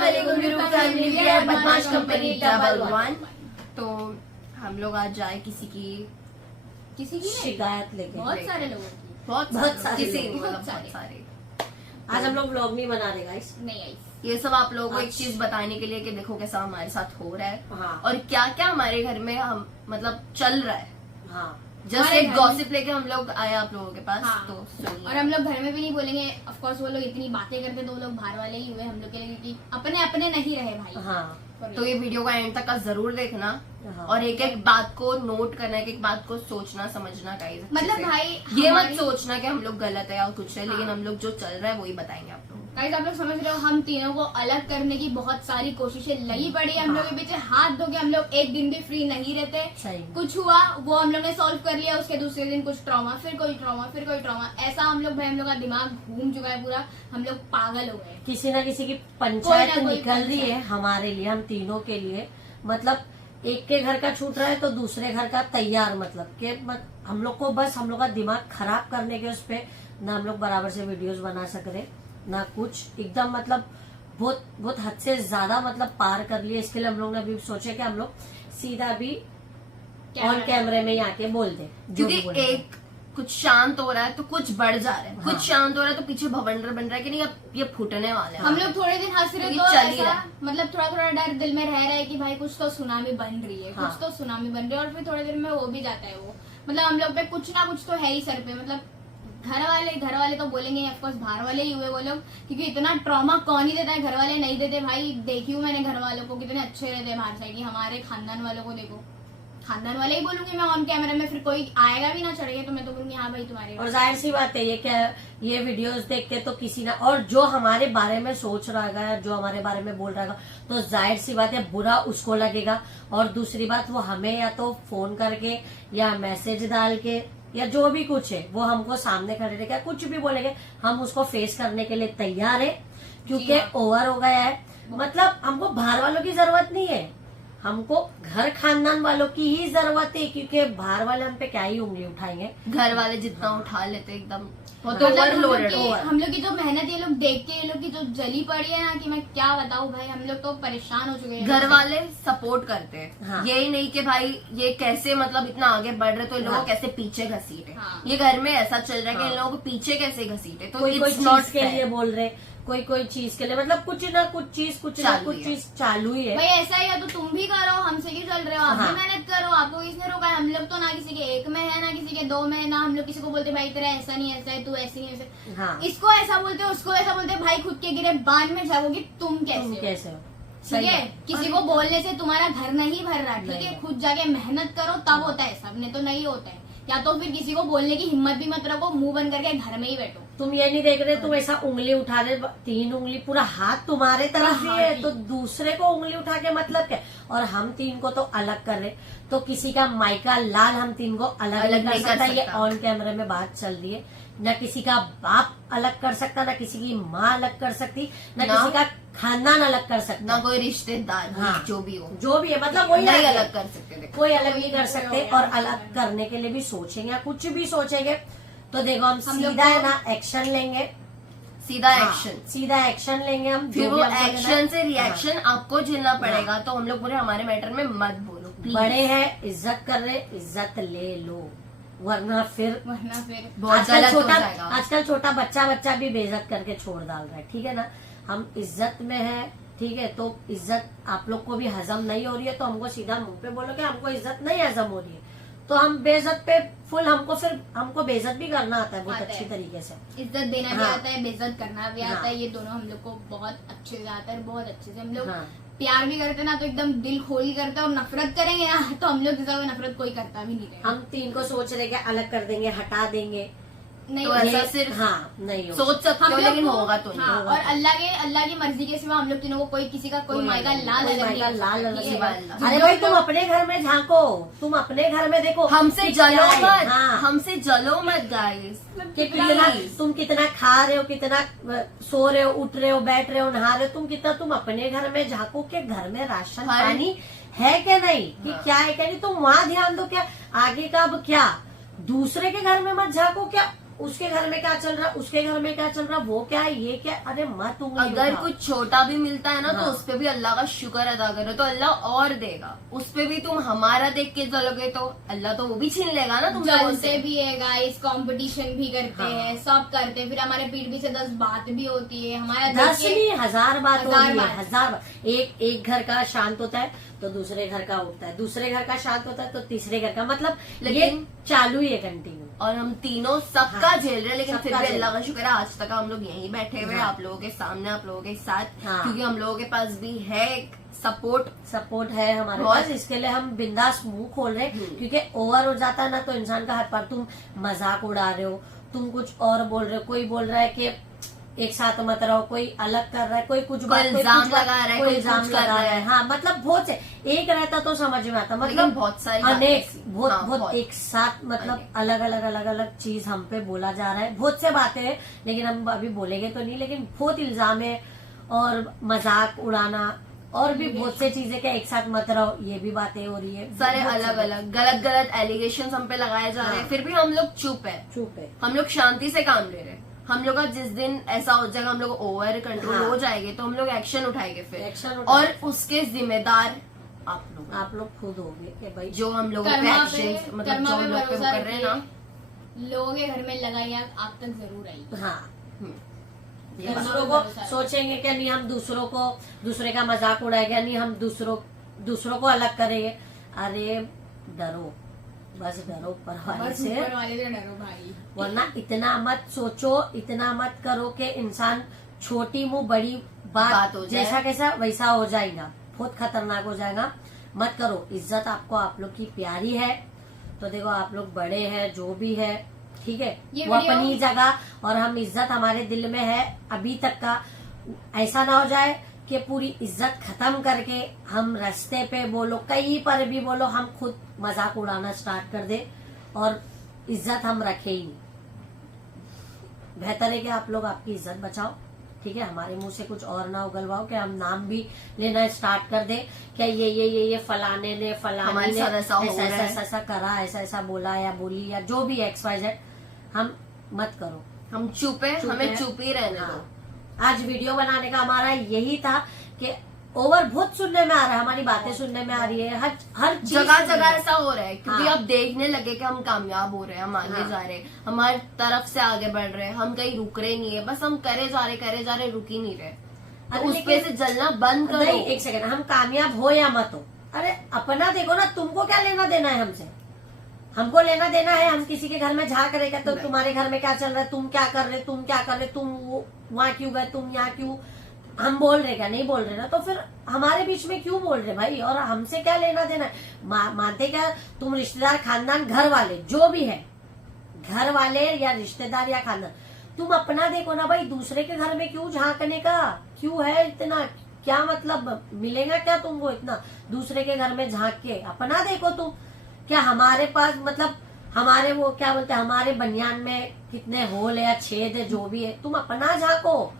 बदमाश company double one. तो हम लोग आज जाए किसी की शिकायत लेके। बहुत सारे लोगों की। बहुत सारे किसी लोग, बहुत बहुत सारे। सारे। आज हम लोग व्लॉग नहीं बना रहे गाइस। नहीं आई। ये सब आप लोगों को एक चीज बताने के लिए कि देखो कैसा हमारे साथ हो रहा है हाँ और क्या क्या हमारे घर में हम मतलब चल रहा है। हाँ जस्ट हमारे एक घर गॉसिप लेके हम लोग आए आप लोगों के पास। हाँ। तो सुनिए। और हम लोग घर में भी नहीं बोलेंगे। ऑफ कोर्स वो लोग इतनी बातें करते तो वो लोग बाहर वाले ही हुए हम लोग के लिए, क्योंकि अपने अपने नहीं रहे भाई। हाँ तो ये वीडियो का एंड तक का जरूर देखना हाँ। और एक एक बात को नोट करना, एक एक बात को सोचना समझना गाइस। मतलब भाई ये मत हमारी- सोचना कि हम लोग गलत है या कुछ है, हाँ। लेकिन हम लोग जो चल रहा है वही बताएंगे आप लोगों को। गाइस आप लोग समझ रहे हो, हम तीनों को अलग करने की बहुत सारी कोशिशें लगी पड़ी है। हम लोग के पीछे हाथ धो के हम लोग एक दिन भी फ्री नहीं रहते। सही। कुछ हुआ वो हम लोग ने सॉल्व कर लिया, उसके दूसरे दिन कुछ ट्रॉमा, फिर कोई ट्रॉमा, फिर कोई ट्रॉमा। ऐसा हम लोग का दिमाग घूम चुका है पूरा। हम लोग पागल हो गए। किसी न किसी की पंचायत कोई ना कोई निकल रही है पंचायत। हमारे लिए, हम तीनों के लिए। मतलब एक के घर का छूट रहा है तो दूसरे घर का तैयार, मतलब कि हम लोग को बस हम लोग का दिमाग खराब करने के उस पे ना हम लोग बराबर से वीडियोस बना सक रहे ना कुछ। एकदम मतलब बहुत बहुत हद से ज्यादा मतलब पार कर लिए। इसके लिए हम लोग ने अभी सोचे कि हम लोग सीधा भी ऑन कैमरे में ही आके बोल दे, जो भी क्योंकि बोलना है। एक कुछ शांत हो रहा है तो कुछ बढ़ जा रहा है, हाँ। कुछ शांत हो रहा है तो पीछे भवंडर बन रहा है कि नहीं अब ये फूटने वाले हैं। हम लोग थोड़े दिन हंस रहे क्योंकि तो चल ही ऐसा रहा है। मतलब थोड़ा थोड़ा डर दिल में रह रहा है कि भाई कुछ तो सुनामी बन रही है, हाँ। कुछ तो सुनामी बन रही है। और फिर थोड़ी देर में वो भी जाता है। वो मतलब हम लोग पे कुछ ना कुछ तो है ही सर पे। मतलब घर वाले तो बोलेंगे ऑफकोर्स, बाहर वाले ही हुए वो लोग, क्योंकि इतना ट्रॉमा कौन ही देता है, घर वाले नहीं देते भाई। देखी हूँ मैंने घर वालों को कितने अच्छे रहते हैं बाहर से, कि हमारे खानदान वालों को देखो। खानदान वाले ही बोलूंगी मैं ऑन कैमरा में, फिर कोई आएगा भी ना चढ़ेगा तो मैं तो बोलूंगी हाँ भाई तुम्हारे। और जाहिर सी बात है ये वीडियोस देख के तो किसी ना, और जो हमारे बारे में सोच रहा है, जो हमारे बारे में बोल रहा है, तो जाहिर सी बात है बुरा उसको लगेगा। और दूसरी बात, वो हमें या तो फोन करके या मैसेज डाल के या जो भी कुछ है वो हमको सामने खड़े रहेगा, कुछ भी बोलेंगे हम उसको फेस करने के लिए तैयार है। क्योंकि ओवर हो गया है। मतलब हमको बाहर वालों की जरूरत नहीं है, हमको घर खानदान वालों की ही जरूरत है। क्योंकि बाहर वाले हम पे क्या ही उंगली उठाएंगे। घर वाले जितना उठा लेते एकदम बहुत मतलब ओवरलोडेड। हम लोग की जो मेहनत ये लोग देख के, ये लोग की जो जली पड़ी है ना, कि मैं क्या बताऊं भाई, हम लोग तो परेशान हो चुके हैं। घर वाले सपोर्ट करते हैं। हाँ। यही नहीं कि भाई ये कैसे मतलब इतना आगे बढ़ रहे तो इन लोगों को हाँ। कैसे पीछे घसीटे। हाँ। ये घर में ऐसा चल रहा है कि हाँ। इन लोगों को पीछे कैसे घसीटे। तो कोई इट्स नॉट चीज के लिए बोल रहे, कोई चीज के लिए, मतलब कुछ ना कुछ चीज चालू ही है। भाई ऐसा ही है तो तुम भी करो, हमसे क्यों चल रहे हो? आप भी हाँ। मेहनत करो, आपको किसने रोका है? हम लोग तो ना किसी के एक में है ना किसी के दो में है ना। हम लोग किसी को बोलते भाई तेरा ऐसा नहीं ऐसा है, तू ऐसी नहीं ऐसे। हाँ। इसको ऐसा बोलते उसको ऐसा बोलते, भाई खुद के गिरे बांध में जाओगी तुम तुम कैसे हो? कैसे हो? ठीक सही है, बात। किसी को बोलने से तुम्हारा घर नहीं भर रहा। ठीक नहीं है, भर। खुद जाके मेहनत करो तब होता है सब, नहीं तो नहीं होता है। या तो फिर किसी को बोलने की हिम्मत भी मत रखो, मुंह बंद करके घर में ही बैठो। तुम ये नहीं देख रहे, तुम ऐसा उंगली उठा रहे, 3 उंगली, पूरा हाथ तुम्हारे तरफ ही हाँ, है, जी। तो दूसरे को उंगली उठा के मतलब क्या? और हम 3 को तो अलग कर रहे, तो किसी का मायका लाल हम 3 को अलग नहीं कर सकता। ये ऑन कैमरे में बात चल रही है। न किसी का बाप अलग कर सकता, न किसी की माँ अलग कर सकती, न ना। किसी का खानदान अलग कर सकता। ना कोई रिश्तेदार हाँ। जो भी हो, जो भी है, मतलब वही नहीं अलग अलग कर सकते। देखो कोई अलग नहीं कर सकते। और अलग करने के लिए भी सोचेंगे या कुछ भी सोचेंगे तो देखो हम हम लोग सीधा है को- ना एक्शन लेंगे। सीधा हाँ, एक्शन, सीधा एक्शन लेंगे हम। फिर जो वो भी हमको लेना है। एक्शन से हाँ। रिएक्शन आपको झेलना पड़ेगा। तो हम लोग बोले हमारे मैटर में मत बोलो प्लीज। बड़े हैं, इज्जत कर रहे, इज्जत ले लो, वरना फिर वरना फिर बहुत आजकल गलत हो छोटा जाएगा। आजकल छोटा बच्चा भी बेइज्जत करके छोड़ डाल रहा है। ठीक है ना, हम इज्जत में है। ठीक है, तो इज्जत आप लोग को भी हजम नहीं हो रही है तो हमको सीधा मुंह पे बोलो कि हमको इज्जत नहीं हजम हो रही है, तो हम बेइज्जत पे फुल, हमको बेइज्जत भी करना आता है बहुत आता है। अच्छी तरीके से। इज्जत देना भी हाँ। आता है, बेइज्जत करना भी आता हाँ। है। ये दोनों हम लोग को बहुत अच्छे से आता है, बहुत अच्छे से। हम लोग हाँ। प्यार भी करते ना तो एकदम दिल खोल ही करते हैं, और नफरत करेंगे ना तो हम लोग जैसा नफरत कोई करता भी नहीं रहेगा। हम 3 को सोच रहे कि अलग कर देंगे, हटा देंगे। नहीं तो ये- ऐसा सिर्फ हाँ, नहीं हो सोच सकते हम हो लोग लेकिन को- होगा तो नहीं। हाँ, होगा और तो। अल्लाह की मर्जी के सिवा हम लोग तीनों को कोई किसी का कोई मायका लाल कोई अलग नहीं मायका कर लाल सकता, अलग ठीक नहीं है? बात। अरे भाई तुम अपने घर में झांको, तुम अपने घर में देखो हमसे कि जलो क्या है। मत, हाँ, हमसे जलो मत गाइस। कि तुम कितना खा रहे हो, कितना सो रहे हो, उठ रहे हो, बैठ रहे हो, नहा रहे हो, तुम अपने घर में झांको के घर में राशन हाँ। पानी है क्या नहीं, कि हाँ। क्या है क्या नहीं, तुम वहाँ ध्यान दो। क्या आगे का अब क्या, दूसरे के घर में मत झांको, क्या उसके घर में क्या चल रहा, उसके घर में क्या चल रहा, वो क्या है, ये क्या है, अरे मत उंगली अगर उठा। कुछ छोटा भी मिलता है ना तो हाँ। उस पे भी अल्लाह का शुक्र अदा करो तो अल्लाह और देगा। उस पे भी तुम हमारा देख के चलोगे तो अल्लाह तो वो भी छीन लेगा ना तुम लोगों जलते से। भी है गाइस, कंपटीशन भी करते हाँ। हैं, सब करते हैं, फिर हमारे पीठ पीछे 10 बात भी होती है हमारा 10 देखिए। नहीं 1000 बात हो 1000 रही है, बात। 1000 बात। एक घर का शांत होता है तो दूसरे घर का उठता है, दूसरे घर का शांत होता है तो तीसरे घर का, मतलब ये लेकिन- चालू ही है कंटिन्यू। और हम तीनों सबका हाँ, झेल रहे हैं, लेकिन फिर सबका भी झेल अल्लाह का शुक्र है आज तक हम लोग यहीं बैठे हुए हैं, हाँ। आप लोगों के सामने, आप लोगों के साथ, हाँ। क्योंकि हम लोगों के पास भी है सपोर्ट है हमारे बहुत। पास, इसके लिए हम बिंदास मुंह खोल रहे हैं, क्योंकि ओवर हो जाता है ना तो इंसान का हाथ पार, तुम मजाक उड़ा रहे हो, तुम कुछ और बोल रहे हो, कोई बोल रहा है कि एक साथ मत रहो, कोई अलग कर रहा है, कोई कुछ बात, कोई इल्जाम कुछ बात, लगा रहा है, कोई कोई इल्जाम कुछ कर लगा रहा रहा है। है। हाँ, मतलब बहुत से, एक रहता तो समझ में आता, लेकिन मतलब बहुत सारी बातें अनेक, ऐसी। बहुत हाँ, बहुत एक साथ, मतलब अनेक। अलग अलग चीज हम पे बोला जा रहा है, बहुत से बातें हैं, लेकिन हम अभी बोलेंगे तो नहीं, लेकिन बहुत इल्जाम है और मजाक उड़ाना और भी बहुत से चीजें, क्या एक साथ मत रहो, ये भी बातें हो रही है, सारे बहुत अलग से- अलग गलत एलिगेशन हम पे लगाए जा रहे हैं, हाँ। फिर भी हम लोग चुप है, चुप है। हम लोग शांति से काम ले रहे हैं। हम लोग का जिस दिन ऐसा हो जाएगा, हम लोग ओवर कंट्रोल हाँ। हो जाएंगे तो हम लोग एक्शन उठाएंगे फिर, एक्शन और उसके जिम्मेदार आप लोग खुद होगे कि भाई जो हम लोगों पे कर्मा पे एक्शन, मतलब कर्मा जो पे हम लोग पे वो भरोसा कर रहे हैं ना। रखिए, लोगों के घर में लगाई आग आप तक जरूर आएगी। हाँ, हम्म। कर्मा दूसरों पे को भरोसा सोचेंगे कि नहीं हम दूसरे का मजाक उड़ाएंगे, नहीं हम दूसरों को अलग करेंगे, अरे डरो, बस डरो ऊपर वाले बस से, ऊपर वाले से डरो भाई। वरना इतना मत सोचो, इतना मत करो कि इंसान छोटी मुंह बड़ी बात बात हो जाए। जैसा कैसा वैसा हो जाएगा, बहुत खतरनाक हो जाएगा। मत करो, इज्जत आपको आप लोग की प्यारी है तो देखो, आप लोग बड़े हैं जो भी है, ठीक है, ये वो वीडियो- अपनी जगह, और हम इज्जत हमारे दिल में है अभी तक का। ऐसा ना हो जाए कि पूरी इज्जत खत्म करके हम रास्ते पे बोलो, कहीं पर भी बोलो, हम खुद मजाक उड़ाना स्टार्ट कर दे और इज्जत हम रखे ही नहीं। बेहतर है कि आप लोग आपकी इज्जत बचाओ, ठीक है, हमारे मुंह से कुछ और ना उगलवाओ कि हम नाम भी लेना स्टार्ट कर दे, क्या ये फलाने ने फलाने हमारे ने साथ ऐसा हो रहा है। ऐसा करा, ऐसा बोला या बोली या जो भी XYZ, हम मत करो। हम चुप है, चुप हमें है। चुप ही रहने दो। हाँ। आज वीडियो बनाने का हमारा यही था कि ओवर बहुत सुनने में आ रहा है, हमारी बातें सुनने में आ रही है, हर चीज जगह सुनने जगह में। ऐसा हो रहा है, क्योंकि हाँ। अब देखने लगे कि हम कामयाब हो रहे हैं, हम आगे हाँ। जा रहे हैं, हमारी तरफ से आगे बढ़ रहे हैं, हम कहीं रुक रहे नहीं है, बस हम करे जा रहे, रुक ही नहीं रहे। तो अरे उस पे लेकिन- से जलना बंद करो। नहीं, एक सेकंड, हम कामयाब हो या मत हो, अरे अपना देखो ना, तुमको क्या लेना देना है हमसे? हमको लेना देना है, हम किसी के घर में झांक रहे क्या तो नहीं। तुम्हारे घर में क्या चल रहा है, तुम क्या कर रहे, तुम वहाँ क्यों गए, तुम यहाँ क्यों, हम बोल रहे क्या, नहीं बोल रहे ना, तो फिर हमारे बीच में क्यों बोल रहे भाई, और हमसे क्या लेना देना है? मानते क्या तुम रिश्तेदार, खानदान, घर वाले जो भी है, घर वाले या रिश्तेदार या खानदान, तुम अपना देखो ना भाई, दूसरे के घर में क्यों झांकने का, क्यों है इतना, क्या मतलब मिलेगा क्या तुमको इतना दूसरे के घर में झांक के? अपना देखो तुम, क्या हमारे पास, मतलब हमारे वो क्या बोलते हैं, हमारे बनियान में कितने होल है या छेद है, जो भी है, तुम अपना झांको,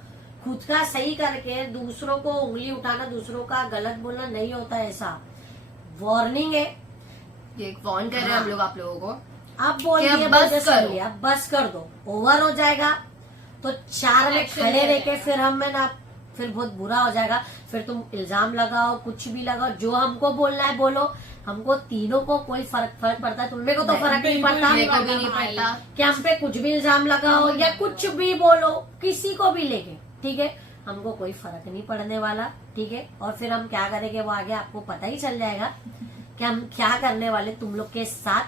खुद का सही करके। दूसरों को उंगली उठाना, दूसरों का गलत बोलना नहीं होता है, ऐसा वार्निंग है। ये वार्न कर रहे हैं हाँ। हम लोग आप लोगों को। आप बोल कि अब दिए, बस बोलते सुन करो। लिया, बस कर दो, ओवर हो जाएगा तो 4 में Action खड़े ले रह के लेगा। फिर हम में ना, फिर बहुत बुरा हो जाएगा, फिर तुम इल्जाम लगाओ, कुछ भी लगाओ, जो हमको बोलना है बोलो, हमको तीनों को कोई फर्क पड़ता है, तुमने को तो नहीं, फर्क नहीं बिल्कुल पड़ता, नहीं मेरे को भी नहीं भाई। पड़ता। कि हम पे कुछ भी इल्जाम लगाओ या कुछ भी बोलो, किसी को भी लेके, ठीक है, हमको कोई फर्क नहीं पड़ने वाला, ठीक है। और फिर हम क्या करेंगे वो आगे आपको पता ही चल जाएगा कि हम क्या करने वाले तुम लोग के साथ,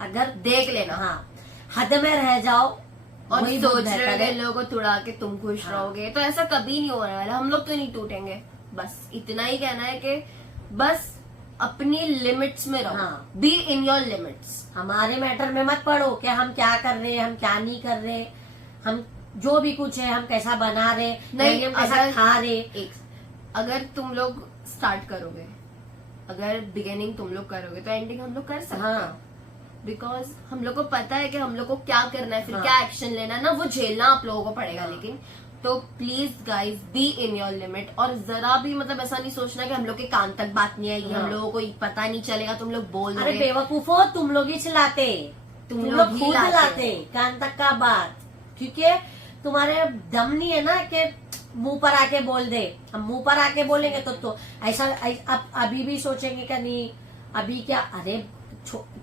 अगर देख लेना। हाँ हद में रह जाओ और वही बहुत सोच बेहतर रहे है। हो लोगों को तुड़ा के तुम खुश हाँ। रहोगे, तो ऐसा कभी नहीं होने वाला। हम लोग तो नहीं टूटेंगे, बस इतना ही कहना है कि बस अपनी लिमिट्स में रहो, हाँ। Be in your limits. हमारे मैटर में मत पड़ो कि हम क्या कर रहे हैं, हम क्या नहीं कर रहे, हम जो भी कुछ है, हम कैसा बना रहे, नहीं, हम कैसा अगर- खा रहे। अगर तुम लोग स्टार्ट करोगे, अगर बिगिनिंग तुम लोग करोगे तो एंडिंग हम लोग कर सकते हैं। हाँ बिकॉज हम लोग को पता है कि हम लोग को क्या करना है, फिर हाँ। क्या एक्शन लेना है ना, वो झेलना आप लोगों को पड़ेगा। हाँ। लेकिन तो please guys be in your limit, और जरा भी मतलब ऐसा नहीं सोचना कि हम लोग के कान तक बात नहीं आएगी, हाँ। हम लोगों को पता नहीं चलेगा, तुम लोग बोल अरे रहे। बेवकूफो, तुम लोग ही चलाते, तुम लोग खुद लाते हैं कान तक का बात, क्योंकि तुम्हारे दम नहीं है ना कि मुंह पर आके बोल दे। हम मुंह पर आके बोलेंगे तो ऐसा अब अभी भी सोचेंगे कि नहीं अभी क्या, अरे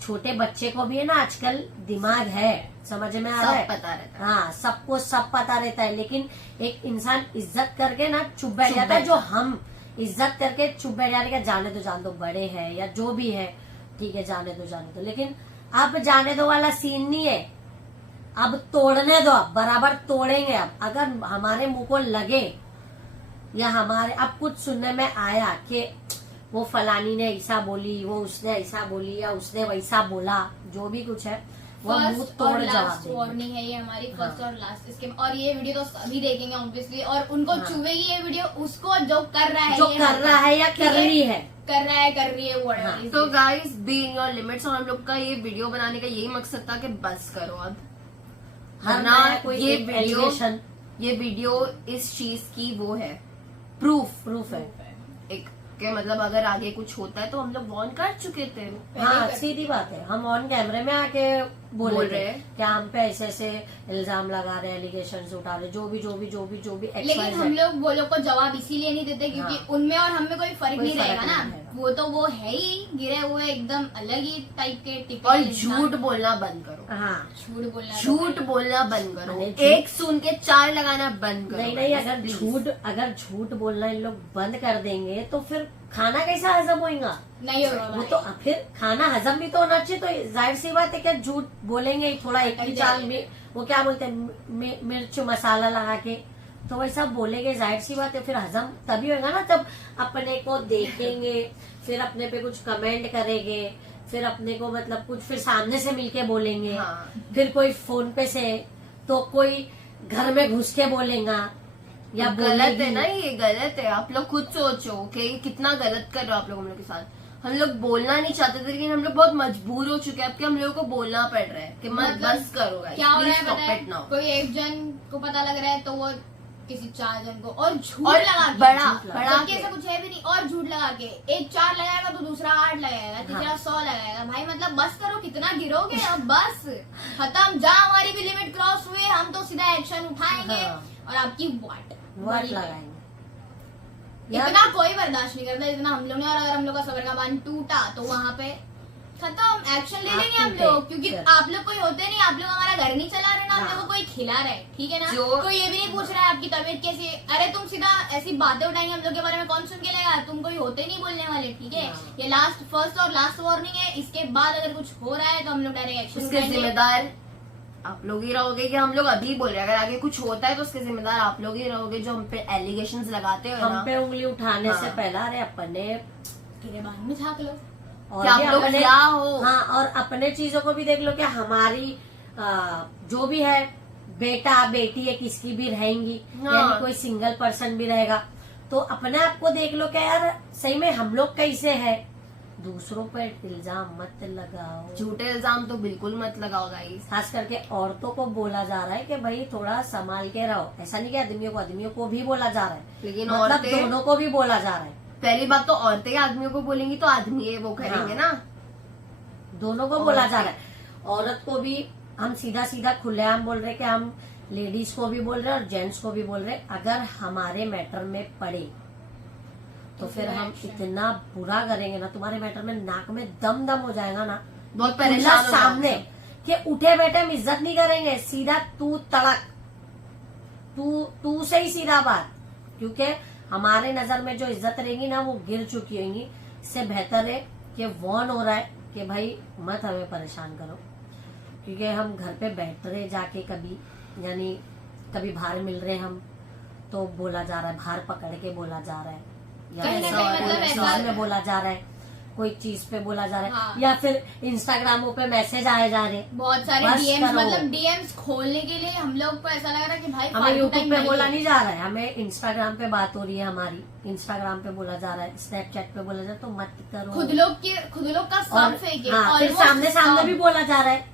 छोटे बच्चे को भी है ना आजकल दिमाग है, समझ में आ रहा है, सब पता रहता है। हाँ सबको सब पता रहता है, लेकिन एक इंसान इज्जत करके ना चुप बैठ चुप जाता है। बैठ जो हम इज्जत करके चुप बैठ जाने का, जान दो बड़े हैं या जो भी है, ठीक है जाने दो, लेकिन अब जाने दो वाला सीन नहीं है। अब तोड़ने दो, अब बराबर तोड़ेंगे। अब अगर हमारे मुंह को लगे या हमारे अब कुछ सुनने में आया कि वो फलानी ने ऐसा बोली, वो उसने ऐसा बोली या उसने वैसा बोला, जो भी कुछ है वो मुंह फर्स्ट तोड़ और जवाब लास्ट देंगे। वार्निंग है ये हमारी, फर्स्ट हाँ। और लास्ट इसके। और ये वीडियो तो सभी देखेंगे ऑब्वियसली, और उनको हाँ। चुभेगी ये वीडियो उसको जो कर रहा है, जो ये कर रहा है या ठीक कर रही है। कर रही है वो हाँ। तो guys be in your limits. और हम लोग का ये वीडियो बनाने का यही मकसद था कि बस करो अब, हर वरना नया कोई ये एक वीडियो allegation ये वीडियो इस चीज की वो है प्रूफ है। एक के मतलब अगर आगे कुछ होता है तो हम लोग वार्न कर चुके थे। हाँ सीधी बात है, हम ऑन कैमरे में आके बोल बोल रहे रहे हैं हैं। कि हम पे ऐसे ऐसे इल्जाम लगा रहे हैं, एलिगेशन उठा रहे, जो भी लेकिन हम लोग वो लोग को जवाब इसीलिए नहीं देते क्योंकि हाँ। उनमें और हमें कोई फर्क कोई नहीं फर्क रहेगा ना। नहीं रहेगा। वो तो वो है ही गिरे हुए एकदम अलग ही टाइप के टिपिकल और इंसान। झूठ बोलना बंद करो, हाँ झूठ बोलना झूठ बोलना बंद करो, अरे झूठ- एक सुन के चार लगाना बंद करो। नहीं guys, अगर please। अगर झूठ बोलना इन लोग बंद कर देंगे तो फिर खाना कैसा हजम होगा? नहीं होगा वो भाई। तो फिर खाना हजम भी तो होना चाहिए। तो जाहिर सी बात है कि झूठ बोलेंगे ही, थोड़ा एक ही चाल में वो क्या बोलते हैं मिर्च मसाला लगा के, तो वैसा बोलेंगे, जाहिर सी बात है फिर हजम तभी होगा ना जब अपने को देखेंगे, फिर अपने पे कुछ कमेंट करेंगे, फिर अपने को मतलब कुछ फिर सामने से मिलके बोलेंगे, हाँ। फिर कोई फोन पे से, तो कोई घर में घुस के बोलेगा या गलत है बोलेगी। ना, ये गलत है। आप लोग खुद सोचो कि कितना गलत कर रहे हो आप लोग हम लोग के साथ। हम लोग बोलना नहीं चाहते थे लेकिन हम लोग बहुत मजबूर हो चुके हैं अब कि हम लोगों को बोलना पड़ रहा है कि मत मतलब बस करो guys, क्या हो रहा please है stop पता है? it now। कोई एक जन को पता लग रहा है तो वो किसी 4 जन को, और झूठ और लगा के, बड़ा झूठ लगा बड़ा जबकि ऐसा कुछ है भी नहीं, और झूठ लगा के एक 4 लगाएगा तो दूसरा 8 लगाएगा, तीसरा हाँ। 100 लगाएगा। भाई मतलब बस करो, कितना गिरोगे अब, बस खत्म। जहाँ हमारी भी लिमिट क्रॉस हुई हम तो सीधा एक्शन उठाएंगे हाँ। और आपकी वाट वाट लगाएंगे यार। इतना कोई बर्दाश्त नहीं करता जितना हम लोग ने। और अगर हम लोग का सबर का बांध टूटा तो वहाँ पे खत्म, एक्शन ले आप लेंगे हम टूटे, लोग, क्योंकि फिर। आप लोग कोई होते नहीं, आप लोग हमारा घर नहीं चला रहे ना, हम हाँ। लोग को कोई खिला रहे, ठीक है ना। जो- कोई ये भी नहीं पूछ रहा है आपकी तबीयत कैसी है। अरे तुम सीधा ऐसी बातें उठाएंगे हम लोग के बारे में, कौन सुन के लेगा? तुम कोई होते नहीं बोलने वाले, ठीक है। हाँ। ये फर्स्ट और लास्ट वार्निंग है। इसके बाद अगर कुछ हो रहा है तो हम लोग डायरेक्ट एक्शन उसके जिम्मेदार आप लोग ही रहोगे कि हम लोग अभी बोल रहे हैं। अगर आगे कुछ होता है तो उसके जिम्मेदार आप लोग ही रहोगे जो हम पे एलिगेशंस लगाते हो हम ना। पे उंगली उठाने हाँ। से पहले अरे अपने गिरेबान में झाँक लो। और कि आप भी लोग अपने क्या हो। हाँ, और अपने चीजों को भी देख लो कि हमारी जो भी है बेटा बेटी है किसकी भी रहेंगी, हाँ। यानी कोई सिंगल पर्सन भी रहेगा, तो अपने आप को देख लो कि यार सही में हम लोग कैसे है। दूसरों पर इल्जाम मत लगाओ, झूठे इल्जाम तो बिल्कुल मत लगाओ गाइस। खास करके औरतों को बोला जा रहा है कि भाई थोड़ा संभाल के रहो। ऐसा नहीं कि आदमियों को भी बोला जा रहा है, लेकिन मतलब औरतें दोनों को भी बोला जा रहा है। पहली बात तो औरतें आदमियों को बोलेंगी तो आदमी वो करेंगे हाँ। ना। दोनों को बोला जा रहा है। औरत को भी हम सीधा सीधा खुलेआम बोल रहे कि हम लेडीज को भी बोल रहे हैं और जेंट्स को भी बोल रहे हैं, अगर हमारे मैटर में पड़े तो फिर हम इतना बुरा करेंगे ना, तुम्हारे मैटर में नाक में दम हो जाएगा ना, बहुत खुला परेशान हो सामने जाओगे। कि उठे बैठे हम इज्जत नहीं करेंगे, सीधा तू तड़क, तू से ही सीधा बात। क्योंकि हमारे नजर में जो इज्जत रहेगी ना वो गिर चुकी होगी। इससे बेहतर है कि वॉर्न हो रहा है कि भाई मत हमें परेशान करो, क्योंकि हम घर पे बैठ रहे जाके कभी, यानी कभी बाहर मिल रहे हम तो बोला जा रहा है, बाहर पकड़ के बोला जा रहा है, या कहीं ना ऐसा कहीं कोई मतलब चीज ऐसा- में बोला जा रहा है, कोई चीज पे बोला जा रहा है, हाँ। या फिर इंस्टाग्रामों पे मैसेज आए जा रहे हैं। बहुत सारे बस डीएम्स, करो। मतलब डीएम्स खोलने के लिए हम लोग को ऐसा लग रहा है कि भाई हमें फालतू यूट्यूब टाइम पे नहीं बोला है। नहीं जा रहा है, हमें इंस्टाग्राम पे बात हो रही है हमारी, इंस्टाग्राम पे बोला जा रहा है, स्नैपचैट पे बोला जा रहा है, तो मत करो। खुद लोग का सब और फेक है। हाँ, फिर almost सामने सामने सब। भी बोला जा रहा है,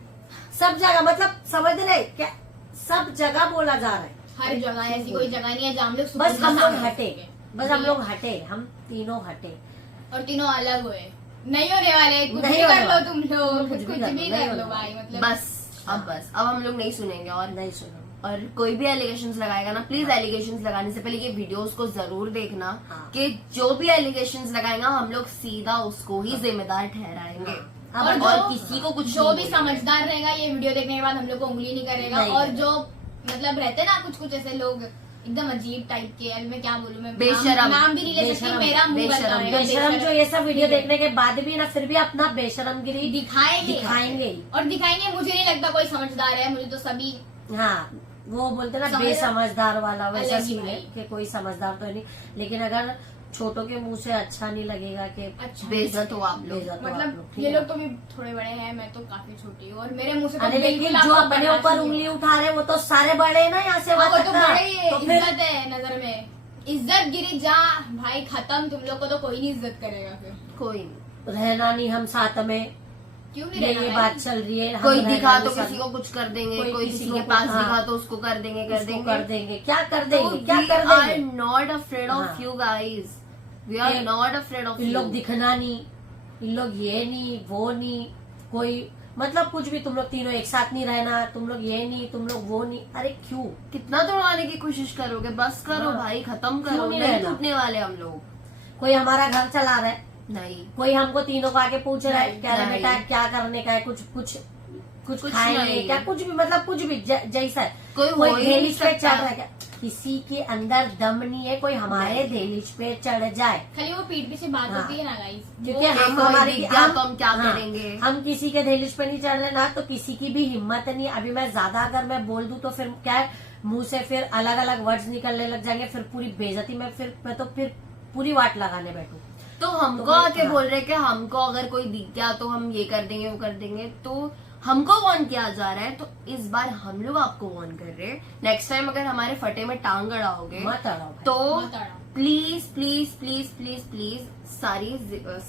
सब जगह, मतलब समझ रहे क्या, सब जगह बोला जा रहा है। हर जगह ऐसी कोई जगह नहीं है जहाँ हम लोग बस सुकून हम से लोग सामने हटे, सकें। बस हम लोग हटे, हम तीनों हटे। और तीनों अलग हुए, नहीं होने वाले, कुछ नहीं भी होने कर लो वाले। तुम लोग, कुछ भी कुछ कर लो, भी नहीं कर होने लो भाई, वाले। मतलब बस अब हम लोग नहीं सुनेंगे। और नहीं सुनो। और कोई भी एलिगेशंस लगाएगा ना, प्लीज एलिगेशंस लगाने से पहले ये वीडियोस को जरूर देखना हाँ। कि जो भी एलिगेशंस लगाएगा हम लोग सीधा उसको ही जिम्मेदार ठहराएंगे। हाँ। और और जो किसी को कुछ जो नहीं भी बोलेंगे। समझदार रहेगा ये वीडियो देखने के बाद हम लोग को उंगली नहीं करेगा। नहीं और करेगा। जो मतलब रहते ना कुछ कुछ ऐसे लोग एकदम अजीब टाइप के, अभी मैं क्या बोलूं, मैं बेशरम। नाम भी नहीं ले सकती, बेशरम। मेरा मुंह बेशरम। बताएगा, बेशरम जो ये सब वीडियो ठीक है। देखने के बाद भी ना फिर भी अपना बेशरमगिरी दिखाएंगे दिखाएंगे ही। और दिखाएंगे। मुझे नहीं लगता कोई समझदार है, मुझे तो सभी हाँ, वो बोलते ना समझ- बेसमझदार वाला वैसा अलग ही सीन है भाई। कि कोई समझदार तो नहीं, लेकिन अगर छोटों के मुंह से अच्छा नहीं लगेगा कि अच्छा बेइज्जत हो आप लोग। बेइज्जत हो आप मतलब लोग, ठीक ये है? लोग तो भी थोड़े बड़े हैं, मैं तो काफी छोटी हूँ और मेरे मुंह से तो अरे बिल्कुल लेकिन जो आपको अपने बर्दाश्त ऊपर नहीं उंगली होगा। उठा रहे वो तो सारे बड़े हैं ना यहाँ से हाँ, वहां वो तक तो का। बड़े ही है, तो फिर इज्जत है नजर में, इज्जत गिरी जा भाई, खत्म। तुम लोग को तो कोई नहीं इज्जत करेगा फिर, कोई नहीं। रहना नहीं हम साथ में, क्यों नहीं ये रहना ये भाई? बात चल रही है। हम कोई रहना दिखा नहीं तो साथ किसी में। को कुछ कर देंगे, कोई कोई किसी किसी को के कुछ, पास हाँ। दिखा तो उसको कर देंगे, कर उसको देंगे। कर देंगे, क्या कर देंगे, क्या we कर are देंगे। not afraid of हाँ। you guys. We are ये- not afraid of इन लोग you. दिखना नहीं, इन लोग ये नहीं वो नहीं, कोई मतलब कुछ भी, तुम लोग तीनों एक साथ नहीं रहना, तुम लोग ये नहीं, तुम लोग वो नहीं। अरे क्यों? कितना तोड़वाने की कोशिश करोगे? बस करो हाँ। भाई, खत्म क्यों करो। नहीं नहीं रहना? टूटने वाले हम लोग। कोई हमारा घर चला रहा है, नहीं, कोई हमको तीनों को आके पूछ रहा है नहीं, कह रहे नहीं। बेटा क्या करने का है, कुछ कुछ कुछ कुछ खाएंगे नहीं। क्या, कुछ भी मतलब कुछ भी जैसा है। कोई हो कोई ही नहीं दहलीज पे सकता। चढ़ रहा है क्या? किसी के अंदर दम नहीं है कोई हमारे नहीं। दहलीज पे चढ़ जाए। खाली वो पीठ पीछे बात हाँ। होती है ना गाइस, क्योंकि वो हम कोई हमारी दिख गया तो हम क्या करेंगे? हम किसी के दहलीज पे नहीं चढ़ रहे ना, तो किसी की भी हिम्मत नहीं। अभी मैं ज्यादा अगर मैं बोल दूं तो फिर क्या है, मुंह से फिर अलग अलग वर्ड्स निकलने लग जाएंगे, फिर पूरी बेइज्जती में फिर मैं तो फिर पूरी वाट लगाने बैठू। तो हमको तो आके हाँ। बोल रहे कि हमको अगर कोई दिख गया तो हम ये कर देंगे, वो कर देंगे। तो हमको वार्न किया जा रहा है, तो इस बार हम लोग आपको वार्न कर रहे हैं। नेक्स्ट टाइम अगर हमारे फटे में टांग अड़ाओगे मत अड़ाओ भाई। तो मत अड़ाओ। Please please please please please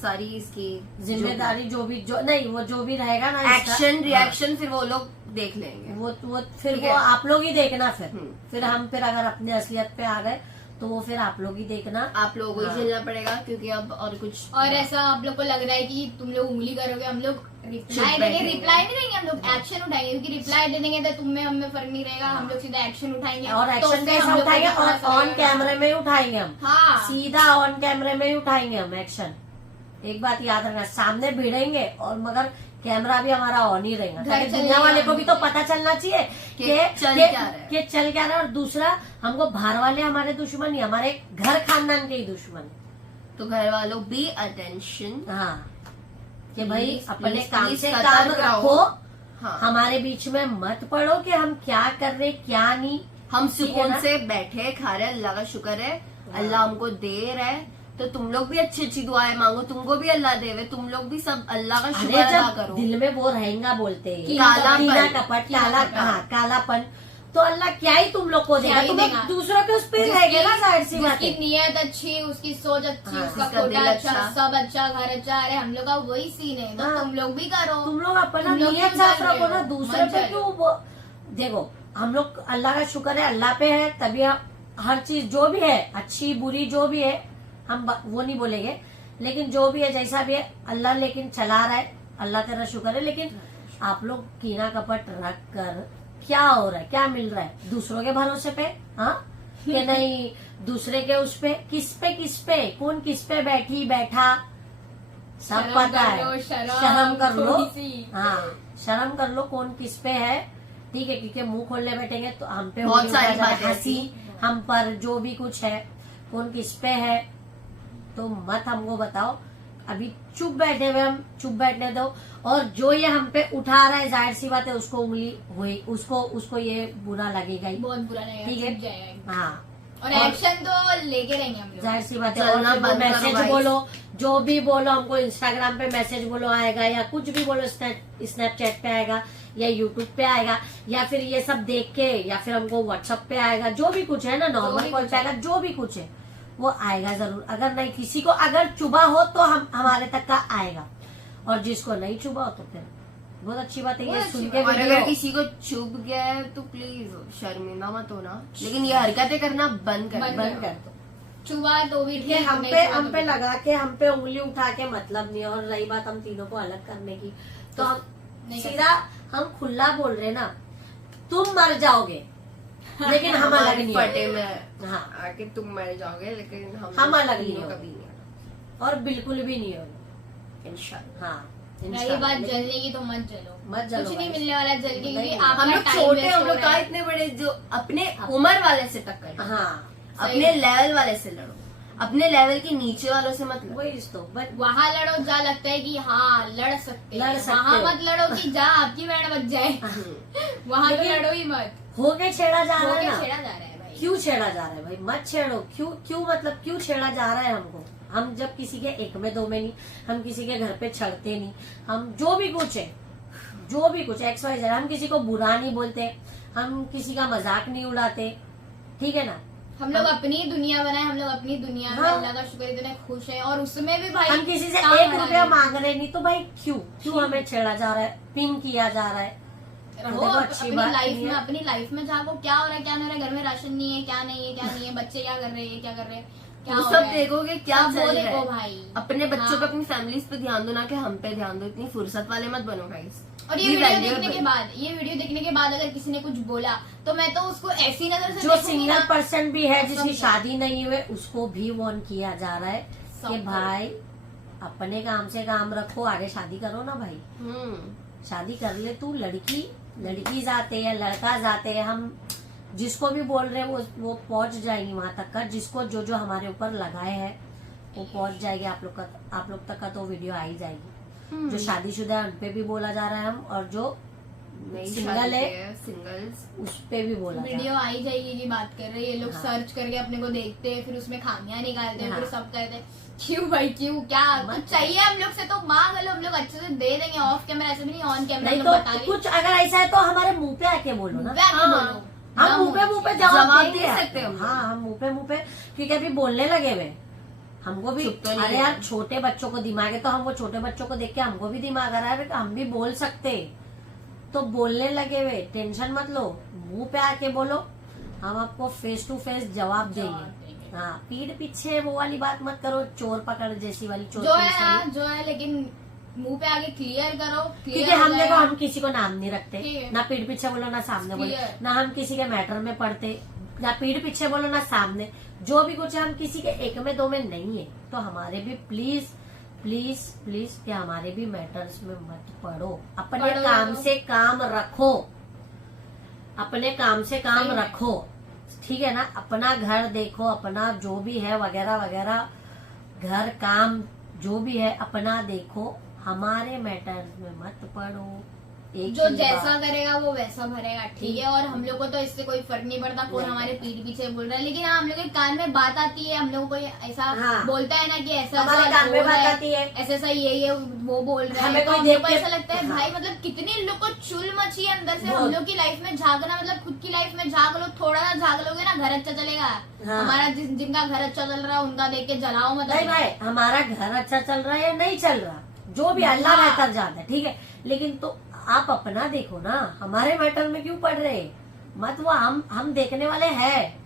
सारी इसकी जिम्मेदारी जो भी जो नहीं वो जो भी रहेगा ना इसका- एक्शन हाँ। रिएक्शन फिर वो लोग देख लेंगे। वो फिर ठीक वो है। आप लोग ही देखना फिर हम्म। फिर हम फिर अगर अपने असलियत पे आ गए तो वो फिर आप लोग ही देखना। आप लोगों को ही हाँ। झेलना पड़ेगा, क्योंकि अब और कुछ और ऐसा आप लोग को लग रहा है कि तुम लोग उंगली करोगे, हम लोग रिप्लाई चुप देंगे। बैठेंगे। रिप्लाई नहीं देंगे, हम लोग एक्शन उठाएंगे, क्योंकि रिप्लाई दे देंगे तो तुम में हमें फर्क नहीं रहेगा, हम लोग सीधा एक्शन उठाएंगे। और तो एक्शन उससे कैसा हम लोग को उठाएंगे? पता और ऑन चलेगा। कैमरे में ही उठाएंगे हम, हाँ, सीधा ऑन कैमरे में ही उठाएंगे हम एक्शन। एक बात याद रखना, सामने भिड़ेंगे और मगर कैमरा भी हमारा ऑन ही रहेगा, घर ताकि चले दुनिया वाले को भी तो जाएंगे। पता चलना चाहिए कि कि चल क्या रहा है। कि चल क्या रहा है। और दूसरा, हमको बाहर वाले हमारे दुश्मन नहीं, हमारे घर खानदान के ही दुश्मन। तो घर वालों बी अटेंशन। हाँ, कि भाई Please, अपने please, काम please से सतर्क काम रहो। रखो, हाँ, हमारे बीच में मत पड़ो कि हम क्या कर रहे क्या नहीं। हम ठीक है सुकून ना? से बैठे खा रहे, अल्लाह का शुक्र है, अल्लाह हमको दे रहा है। तो तुम लोग भी अच्छी अच्छी दुआएं मांगो, तुमको भी अल्लाह देवे, तुम लोग भी सब अल्लाह का शुक्र अरे अदा जब करो। दिल में वो रहेगा बोलते हैं कालापन। कीना कपट काला, कपट। हाँ कालापन, तो अल्लाह क्या ही तुम लोग को क्या देगा। ही तुम लोग देगा। दूसरों के उस पर रहेंगे ना, जाहिर सी बात जिसकी है। नीयत अच्छी, उसकी सोच अच्छी, हाँ, उसका उसका कोटा दिल अच्छा, अच्छा। सब अच्छा, घर अच्छा। अरे हम लोग का वही सीन है, तो हाँ। तुम लोग भी करो। तुम लोग अपना तुम लोग नियत क्यों साफ कर रहे रखो ना, हो? दूसरे मत पे चलो। क्यों वो। देखो हम लोग अल्लाह का शुक्र है, अल्लाह पे है, तभी हम हर चीज जो भी है अच्छी बुरी जो भी है हम वो नहीं बोलेंगे, लेकिन जो भी है जैसा भी है अल्लाह लेकिन चला रहा है, अल्लाह तेरा शुक्र है। लेकिन आप लोग कीना कपट रख कर क्या हो रहा है, क्या मिल रहा है दूसरों के भरोसे पे? हाँ कि नहीं दूसरे के उस पे किस पे कौन किस पे बैठा सब शर्म पता कर है। लो, शर्म कर लो, थोड़ी सी। हाँ शर्म कर लो कौन किस पे है, ठीक है। क्योंकि मुंह खोलने बैठेंगे तो हम पे बहुत होगी सारी ज़्यादा बातें हंसी, ऐसी। हम पर जो भी कुछ है कौन किस पे है, तो मत हमको बताओ। अभी चुप बैठे हुए, हम चुप बैठने दो। और जो ये हम पे उठा रहा है, जाहिर सी बात है उसको उंगली हुई, उसको ये बुरा लगेगा ही, बहुत बुरा लगेगा, ठीक है। चुप जाएगा। हाँ और एक्शन तो लेके रहेंगे हम लोग। जाहिर सी बात है। चलना और बंद करो मैसेज भाई। बोलो, जो भी बोलो हमको इंस्टाग्राम पे मैसेज बोलो आएगा, या कुछ भी बोलो स्नैपचैट पे आएगा, या यूट्यूब पे आएगा, या फिर ये सब देख के, या फिर हमको व्हाट्सएप पे आएगा, जो भी कुछ है ना, नॉर्मल भी कॉल कुछ पे आएगा, जो भी कुछ है वो आएगा जरूर। अगर नहीं किसी को अगर चुभा हो तो हमारे तक का आएगा, और जिसको नहीं चुभा हो तो फिर बहुत अच्छी बात है ये बहुत सुन अच्छी के और अगर वीडियो। किसी को चुभ गया है तो प्लीज शर्मिंदा मत होना, लेकिन ये हरकतें करना बंद कर बंद दो। बंद कर दो, चुबा तो भी कि ठीक, हम नहीं पे चुबा हम तो पे भी लगा के हम पे उंगली उठा के मतलब नहीं है। और रही बात हम तीनों को अलग करने की, तो हम नहीं सीधा हम खुला बोल रहे ना, तुम मर जाओगे लेकिन हम अलग हमारे नहीं फटे होंगे। में हाँ, आके तुम मर जाओगे, लेकिन हम अलग नहीं तीनों होंगे। कभी नहीं और बिल्कुल भी नहीं होगा। इंशाल्लाह। हाँ, रही इंशाल्लाह। बात लेकिन जलने की तो मत जलो, मत जलो कुछ नहीं भाई। मिलने वाला जल के, क्योंकि नहीं, आपका हम लोग time छोटे, waste हम हो लोग रहा का है। इतने बड़े जो अपने उम्र वाले से टक्कर लो, हाँ, सही अपने है। लेवल वाले से लड़ो, अपने लेवल के नीचे वालों से मत लड़ो। वही तो बट वहाँ लड़ो जहाँ लगता है कि हाँ लड़ सकते लड़ हैं, सकते वहाँ हो। मत लड़ो कि जहाँ आपकी बैंड बच जाए, वहाँ तो लेकिन- लड़ो ही मत। हो के छेड़ा जा रहा है होके ना। छेड़ा जा रहा है भाई। क्यों छेड़ा जा रहा है भाई? मत छेड़ो। क्यों क्यों मतलब क्यों छेड़ा जा रहा है हमको? हम जब किसी के एक में दो में नहीं, हम किसी के घर पे छड़ते नहीं, हम जो भी कुछ है, जो भी कुछ XYZ, हम किसी को बुरा नहीं बोलते, हम किसी का मजाक नहीं उड़ाते, ठीक है ना। हम लोग अपनी दुनिया बनाए, हम लोग अपनी दुनिया में हाँ। अल्लाह का शुक्र इतने खुश हैं, और उसमें भी भाई हम किसी से काम 1 बना रुपया रहे हैं। मांग रहे नहीं, तो भाई क्यों हमें छेड़ा जा रहा है, पिन किया जा रहा है? रहो देखो, अच्छी अपनी बात लाइफ नहीं में, है। अपनी लाइफ में झाँको, क्या हो रहा है क्या नहीं हो रहा है, घर में राशन नहीं है, क्या नहीं है क्या नहीं है, बच्चे क्या कर रहे हैं क्या कर रहे हैं, क्या वो हो सब रहा है। देखोगे क्या सब वो चल रहा देखो है। भाई। अपने बच्चों हाँ। पे, अपनी फैमिलीज पे ध्यान दो, ना कि हम पे ध्यान दो। इतनी फुर्सत वाले मत बनो गाइस। और ये वीडियो देखने के बाद, ये वीडियो देखने के बाद अगर किसी ने कुछ बोला तो मैं तो उसको ऐसी नजर से जो देखूंगी सिंगल ना, पर्सन भी है, जिसकी समझो। शादी नहीं हुई, उसको भी वार्न किया जा रहा है कि सबको। भाई अपने काम से काम रखो, आगे शादी करो ना भाई। शादी कर ले तू। लड़की जाते हैं, लड़का जाते हैं, हम जिसको भी बोल रहे हैं वो पहुंच जाएगी वहां तक का, जिसको जो जो हमारे ऊपर लगाए हैं वो पहुंच जाएगी। आप लोग तक का तो वीडियो आ ही जाएगी। जो शादीशुदा है उन पे भी बोला जा रहा है हम, और जो सिंगल है सिंगल्स उस पे भी बोला जा वीडियो रहा है। आ ही जाएगी की बात कर रहे हैं ये लोग। हाँ। सर्च करके अपने को देखते हैं, फिर उसमें खामियां निकालते हैं, हाँ। फिर सब कहते हैं क्यों भाई क्यों, क्या मत कुछ चाहिए हम लोग से तो मांग लो, हम लोग अच्छे से दे देंगे, ऑफ कैमरा ऐसे भी नहीं, ऑन कैमरा नहीं हम लोग बता तो रहे कुछ अगर ऐसा है तो हमारे मुंह पे आके बोलो ना। हैं। हाँ। बोलो हम मुंह पे जवाब जवाब दे देंगे सकते हैं आपको। हम। हाँ, हम मुंह पे, क्योंकि अभी बोलने लगे हुए हमको भी। चुप तो नहीं अरे है। यार, छोटे बच्चों को दिमाग है तो हम वो छोटे बच्चों को देख के हमको भी दिमाग आ रहा है कि हम भी बोल सकते, तो बोलने लगे हुए। टेंशन मत लो, मुंह पे आके बोलो, हम आपको फेस टू फेस जवाब देंगे। हाँ, पीठ पीछे वो वाली बात मत करो, चोर पकड़ जैसी वाली, चोर जो पुलिस है वाली। जो है, लेकिन मुंह पे आगे क्लियर करो, क्योंकि क्लियर हम देखो, हम किसी को नाम नहीं रखते, ठीक है। ना पीठ पीछे बोलो ना सामने बोलो, Clear। ना हम किसी के मैटर में पढ़ते, ना पीठ पीछे बोलो ना सामने। जो भी कुछ है, हम किसी के एक में दो में नहीं है, तो हमारे भी प्लीज प्लीज प्लीज कि हमारे भी मैटर्स में मत पढ़ो। अपने पढ़ो काम तो। से काम रखो, अपने काम से काम सही है। रखो, ठीक है ना। अपना घर देखो, अपना जो भी है वगैरह वगैरह, घर काम जो भी है अपना देखो, हमारे मैटर्स में मत पढ़ो। एक जो ही जैसा बात। करेगा वो वैसा भरेगा, ठीक है। और हम लोग को तो इससे कोई फर्क नहीं पड़ता कौन नहीं। हमारे पीठ पीछे बोल रहा है, लेकिन हाँ, हम लोग के कान में बात आती है, हम लोग को ऐसा हाँ। बोलता है ना कि ऐसा हमारे ऐसा कान में बोल रहा बात है, आती है। ऐसा ऐसा ये वो बोल रहा है, हमें तो कोई हम देख लोग को के- ऐसा लगता है हाँ। भाई मतलब कितने लोग को चुल मची है अंदर से। हम बहुत। लोग की लाइफ में झांकना मतलब खुद की लाइफ में झांक लो, थोड़ा सा झांक लोगे ना घर अच्छा चलेगा। हाँ। हमारा जिनका घर अच्छा चल रहा है उनका देख के जलाओ मत नहीं अपना। भाई, हमारा घर अच्छा चल रहा है या नहीं चल रहा, जो भी अल्लाह हाँ। बेहतर जानता है, ठीक है। लेकिन तो आप अपना देखो ना, हमारे मैटर में क्यों पढ़ रहे? मत, वो हम देखने वाले हैं,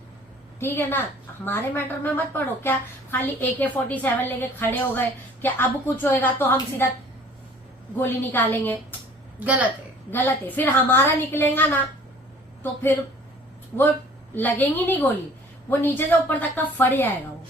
ठीक है ना। हमारे मैटर में मत पढ़ो। क्या खाली AK-47 लेके खड़े हो गए, क्या अब कुछ होएगा तो हम सीधा गोली निकालेंगे? गलत है। गलत है। फिर हमारा निकलेगा ना तो फिर वो लगेंगी नहीं गोली, वो नीचे से ऊपर तक का फट जाएगा वो।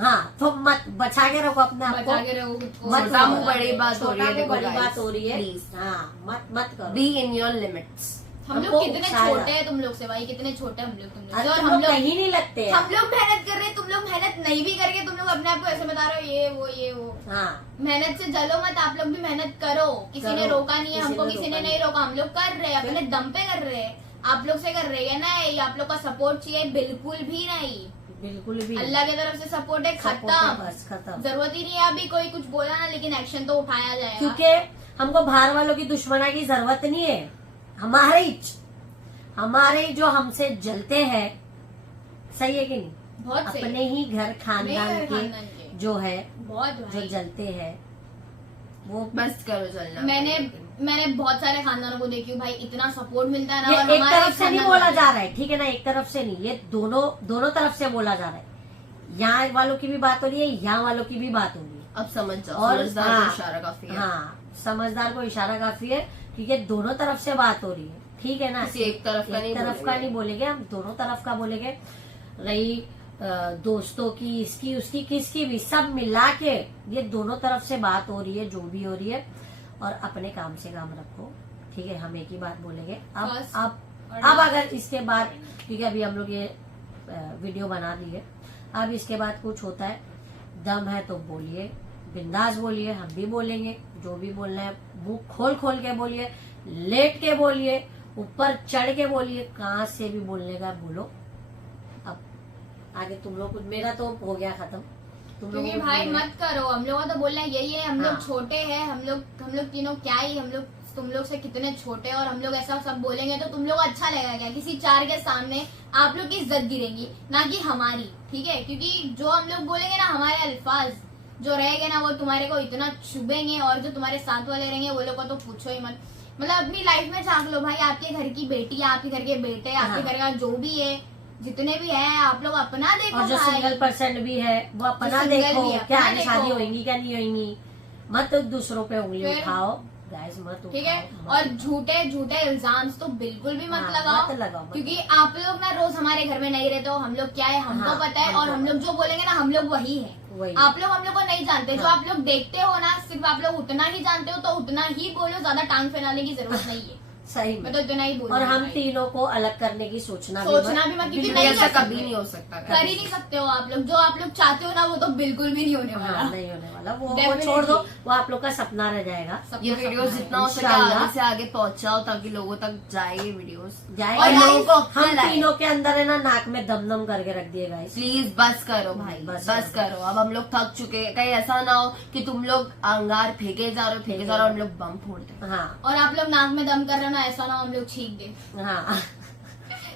हाँ, तो मत, बचा के रखो अपने आप को। बचा के रहो खुद को। मत छोटा मुंह बड़ी बात हो रही है, छोटा मुंह देखो बड़ी guys, बात हो रही है। please। हाँ, मत करो। Be in your limits. हम हमको लोग कितने उकसाया। छोटे हैं तुम लोग से भाई, कितने छोटे हम लोग तुम लोग अरे से। और तुम हम लोग लोग कहीं नहीं लगते हैं। हम लोग मेहनत कर रहे हैं, तुम लोग मेहनत नहीं भी करके तुम लोग अपने आप को ऐसे बता रहे हो ये वो। हाँ, मेहनत से जलो मत, आप लोग भी मेहनत करो। किसी ने करो। रोका नहीं है हमको, किसी ने किसी ने रोका नहीं रोका, हम लोग कर रहे हैं, अपने दम पे कर रहे हैं। आप लोग से कर रहे हैं ना, ये आप लोग का सपोर्ट चाहिए? बिल्कुल भी नहीं। बिल्कुल भी अल्लाह की तरफ से सपोर्ट है, Support है, खत्म। बस खत्म। जरूरत ही नहीं है अभी कोई कुछ बोला ना, लेकिन एक्शन तो उठाया जाएगा। क्योंकि हमको बाहर वालों की दुश्मना की जरूरत नहीं है। हमारे जो हमसे जलते हैं, सही है कि नहीं? बहुत सही अपने ही घर खानदान मेरे के खानदान के। जो है, बहुत जो भाई। जलते हैं, वो बस करो चलना। मैंने बहुत सारे खानदानों को देखी हूँ भाई, इतना सपोर्ट मिलता है ना। ये और एक हमारे तरफ से नहीं खानदान बोला वाले- जा रहा है, ठीक है ना। एक तरफ से नहीं, ये दोनों तरफ से बोला जा रहा है। यहाँ वालों की भी बात हो रही है, यहाँ वालों की भी बात हो रही है। अब समझ जाओ, और समझदार हाँ, को इशारा काफी है। हाँ, समझदार को इशारा काफी है, क्योंकि दोनों तरफ से बात हो रही है, ठीक है ना। किसी एक तरफ का नहीं नहीं बोलेंगे, हम दोनों तरफ का बोलेंगे। रही दोस्तों की, इसकी उसकी, किसकी भी, सब मिला के ये दोनों तरफ से बात हो रही है, जो भी हो रही है। और अपने काम से काम रखो, ठीक है। हम एक ही बात बोलेंगे। अब अगर इसके बाद, क्योंकि अभी हम लोग ये वीडियो बना दी है, अब इसके बाद कुछ होता है, दम है तो बोलिए, बिंदास बोलिए, हम भी बोलेंगे, जो भी बोलना है मुंह खोल खोल के बोलिए, लेट के बोलिए, ऊपर चढ़ के बोलिए, कहाँ से भी बोलने का बोलो। अब आगे तुम लोग, मेरा तो हो गया खत्म, तुम लोग। क्योंकि भाई मत करो, हम लोगों का तो बोलना यही है, हम लोग हाँ। छोटे हैं, हम लोग तीनों क्या ही, हम लोग तुम लोग से कितने छोटे, और हम लोग ऐसा सब बोलेंगे तो तुम लोग अच्छा लगेगा क्या? किसी चार के सामने आप लोग की इज्जत गिरेगी, ना कि हमारी, ठीक है। क्योंकि जो हम लोग बोलेंगे ना, हमारे अल्फाज जो रहेंगे ना, वो तुम्हारे को इतना चुभेंगे, और जो तुम्हारे साथ वाले रहेंगे वो लोग को तो पूछो ही मत। मतलब अपनी लाइफ में झांक लो भाई, आपके घर की बेटी है, आपके घर के बेटे, आपके घर का जो भी है, जितने भी है, आप लोग अपना देखो। और जो भाई। सिंगल पर्सन भी है वो अपना जो सिंगल देखो, भी है, क्या अपना आगे देखो। शादी होंगी क्या नहीं होंगी, मत दूसरों पे उंगली फिर- उठाओ गाइस, मत ठीक है। उठाओ, और मत झूठे इल्जाम तो बिल्कुल भी मत हाँ, लगाओ, मत लगाओ, मत क्योंकि आप लोग ना रोज हमारे घर में नहीं रहते हो, हम लोग क्या है हमको हाँ, पता है, और हमको हम लोग जो बोलेंगे ना, हम लोग वही है। वही। आप लोग हम लोग को नहीं जानते, जो हाँ। आप लोग देखते हो ना, सिर्फ आप लोग उतना ही जानते हो, तो उतना ही बोलो, ज्यादा टांग फैलाने की जरूरत नहीं है। सही मैं में। तो इतना ही बोल और रही हूँ हम भाई। तीनों को अलग करने की सोचना भी मत, क्योंकि बिल्कुल नहीं ऐसा कर कभी सकते। नहीं हो सकता। कर ही नहीं सकते हो आप लोग, जो आप लोग चाहते हो ना, वो तो बिल्कुल भी नहीं होने वाला। हाँ, नहीं होने वाला, वो Definitely। छोड़ दो, वो आप लोग का सपना रह जाएगा। सबका ये सपना वीडियोस है। जितना हो सके इंशाल्लाह। आगे से आगे पहुंचाओ, ताकि लोगों तक जाए ये वीडियोस। जाए, और लोगों को हम अक्ल आए। तीनों के अंदर है ना, नाक में दम दम करके रख दिए गाइस। प्लीज बस करो भाई, बस बस करो। अब हम लोग थक चुके हैं, कहीं ऐसा ना हो कि तुम लोग अंगार फेंके जा रहे हो और हम लोग बम फोड़ दें। हाँ और आप लोग नाक में दम कर रहे हो ना, ऐसा ना हो हम लोग छींक दे, हाँ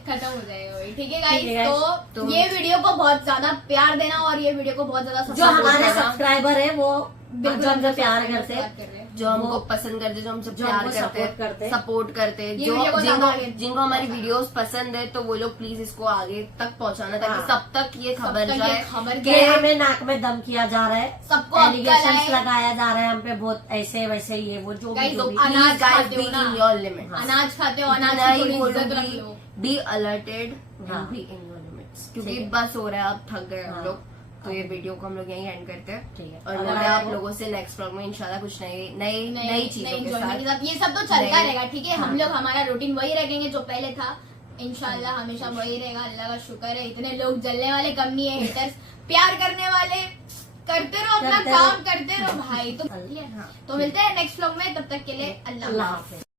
खत्म हो जाएगा वही। ठीक है ठीक है गाइस, guys, तो ये वीडियो को बहुत ज्यादा प्यार देना, और ये वीडियो को बहुत ज्यादा जो support हमारे करना। सब्सक्राइबर है वो बिल्कुल जो हमसे हमसे प्यार subscribe करते हैं, कर रहे हैं। जो हमको वो- पसंद करते, जो हमसे जो प्यार हमको support करते करते हैं। सपोर्ट करते हैं, ये जो वीडियो को जिनको ज्यादा आगे- जिनको हमारी वीडियोस पसंद है, तो वो लोग प्लीज इसको आगे तक पहुंचाना, ताकि हाँ। सब तक ये सब खबर तक ये जाए खबर कि कि हमें नाक में दम किया जा रहा है, सबको अक्ल एलिगेशंस आए। लगाया जा रहा है हम पे, बहुत ऐसे वैसे ये वो जो भी Guys, जो भी। तो अनाज गाइस खाते हो बी ना। In your limit. अनाज खाते हो, अनाज की थोड़ी इज्जत रख लो। बी अलर्टेड हाँ। And be in your limits, क्योंकि ठीक है। बस हो रहा है, अब थक गए हम हाँ। लोग। तो ये वीडियो को हम लोग यहीं एंड करते हैं, ठीक है। और अगर मिलते हैं आप आपको- लोगों से नेक्स्ट व्लॉग में इंशाल्लाह कुछ नई नई चीजों के enjoyment के साथ। साथ। ये सब तो चलता नई- रहेगा, ठीक है। हम हाँ। लोग हमारा रूटीन वही रखेंगे जो पहले था, इंशाल्लाह हमेशा वही रहेगा। अल्लाह का शुक्र है, इतने लोग जलने वाले कम नहीं है, हेटर्स प्यार करने वाले करते रहो, अपना करते रहो। काम करते रहो भाई। तो ठीक है, तो मिलते हैं नेक्स्ट व्लॉग में, तब तक के लिए अल्लाह अल्लाह हाफ़िज़। हाफिज।